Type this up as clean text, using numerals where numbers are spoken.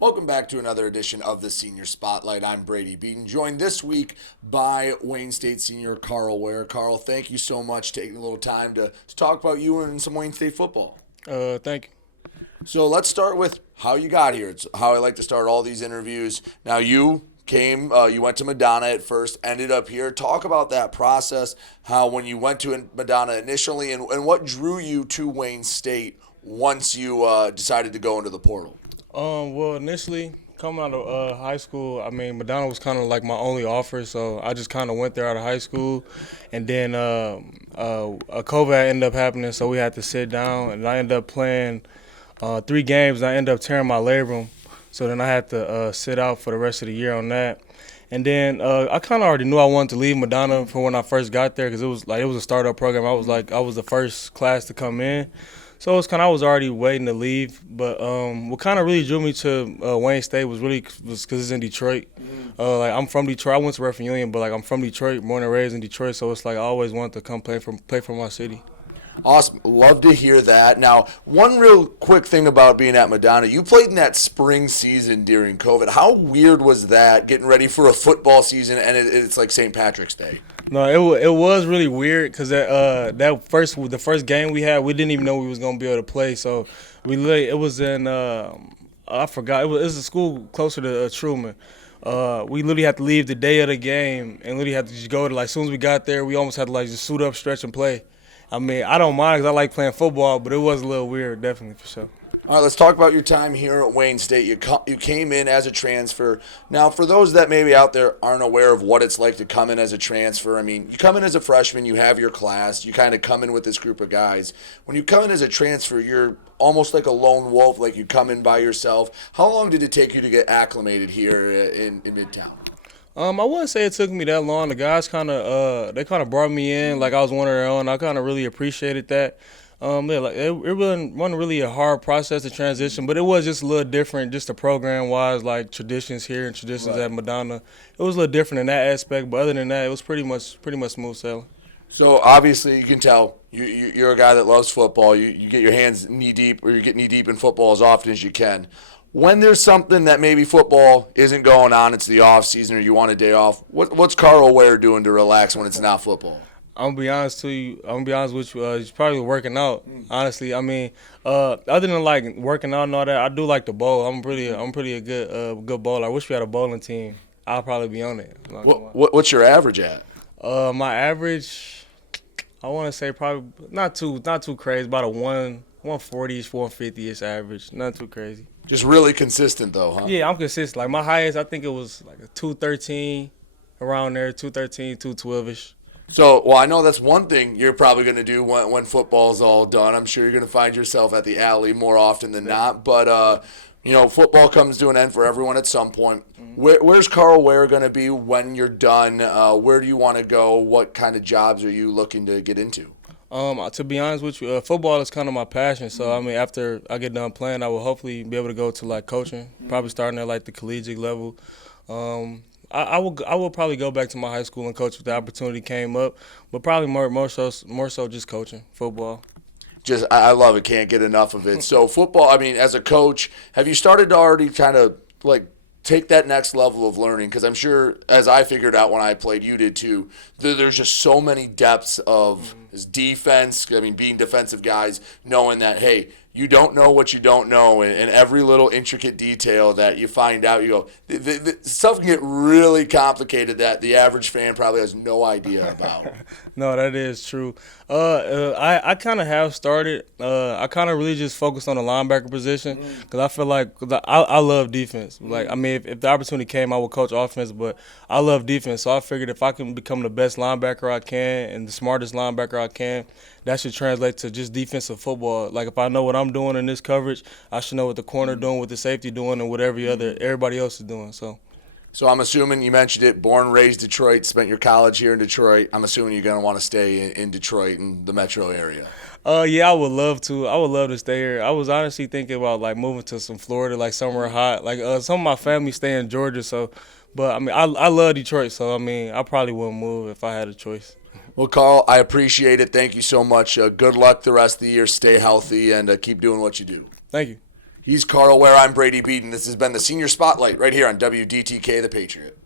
Welcome back to another edition of the Senior Spotlight. I'm Brady Beedon, joined this week by Wayne State senior Carl Ware. Carl, thank you so much for taking a little time to talk about you and some Wayne State football. Thank you. So let's start with how you got here. It's how I like to start all these interviews. Now you went to Madonna at first, ended up here. Talk about that process, how when you went to Madonna initially, and what drew you to Wayne State once you decided to go into the portal. Well, initially coming out of high school, Madonna was kind of like my only offer, so I just kind of went there out of high school, and then COVID ended up happening, so we had to sit down, and I ended up playing 3 games, and I ended up tearing my labrum, so then I had to sit out for the rest of the year on that. And then I kind of already knew I wanted to leave Madonna for when I first got there because it was a startup program. I was the first class to come in, so it was kind of I was already waiting to leave. But what kind of really drew me to Wayne State was because it's in Detroit. Like I'm from Detroit. I went to Ref Union, but like I'm from Detroit, born and raised in Detroit. So it's like I always wanted to come play for my city. Awesome. Love to hear that. Now, one real quick thing about being at Madonna, you played in that spring season during COVID. How weird was that, getting ready for a football season, and it's like St. Patrick's Day? No, it was really weird because the first game we had, we didn't even know we was gonna be able to play. So it was in I forgot it was a school closer to Truman. We literally had to leave the day of the game and literally had to just go to, like, as soon as we got there, we almost had to like just suit up, stretch, and play. I don't mind because I like playing football, but it was a little weird, definitely, for sure. All right, let's talk about your time here at Wayne State. You came in as a transfer. Now, for those that maybe out there aren't aware of what it's like to come in as a transfer, I mean, you come in as a freshman, you have your class, you kind of come in with this group of guys. When you come in as a transfer, you're almost like a lone wolf, like you come in by yourself. How long did it take you to get acclimated here in Midtown? I wouldn't say it took me that long. The guys they kind of brought me in like I was one of their own. I kind of really appreciated that. Yeah, like it wasn't really a hard process to transition, but it was just a little different, just the program wise, like traditions here and traditions Right. at Madonna. It was a little different in that aspect, but other than that, it was pretty much smooth sailing. So obviously, you can tell you're a guy that loves football. You get your hands knee deep, or you get knee deep in football as often as you can. When there's something that maybe football isn't going on, it's the off season, or you want a day off. What's Carl Ware doing to relax when it's not football? I'm gonna be honest to you. I'm gonna be honest with you. He's probably working out. Honestly, other than like working out and all that, I do like to bowl. I'm pretty a good bowler. I wish we had a bowling team. I'll probably be on it. I'm not gonna lie. What's your average at? My average, I want to say probably not too crazy. About a 140ish, 150ish average. Not too crazy. Just really consistent though, huh? Yeah, I'm consistent. Like my highest, I think it was like a 213, around there, 213, 212ish. So, well, I know that's one thing you're probably going to do when football's all done. I'm sure you're going to find yourself at the alley more often than not. But, football comes to an end for everyone at some point. Where's Carl Ware going to be when you're done? Where do you want to go? What kind of jobs are you looking to get into? To be honest with you, football is kind of my passion. So after I get done playing, I will hopefully be able to go to like coaching, probably starting at like the collegiate level. I will probably go back to my high school and coach if the opportunity came up, but probably more so just coaching football. Just, I love it. Can't get enough of it. So, football, I mean, as a coach, have you started to already kind of like take that next level of learning? Because I'm sure, as I figured out when I played, you did too, there's just so many depths of defense. I mean, being defensive guys, knowing that, hey, you don't know what you don't know, and every little intricate detail that you find out, you go, the stuff can get really complicated that the average fan probably has no idea about. No, that is true. I kind of have started. I kind of really just focused on the linebacker position because I feel like 'cause I love defense. Like if the opportunity came, I would coach offense, but I love defense. So I figured if I can become the best linebacker I can and the smartest linebacker I can, that should translate to just defensive football. Like if I know what I'm doing in this coverage, I should know what the corner doing, what the safety doing, and what everybody else is doing. So I'm assuming you mentioned it, born, raised Detroit, spent your college here in Detroit. I'm assuming you're going to want to stay in Detroit and the metro area. Yeah, I would love to. I would love to stay here. I was honestly thinking about like moving to some Florida, like somewhere hot. Like some of my family stay in Georgia, so. But I love Detroit, so I probably wouldn't move if I had a choice. Well, Carl, I appreciate it. Thank you so much. Good luck the rest of the year. Stay healthy and keep doing what you do. Thank you. He's Carl Ware. I'm Brady Beedon. This has been the Senior Spotlight right here on WDTK The Patriot.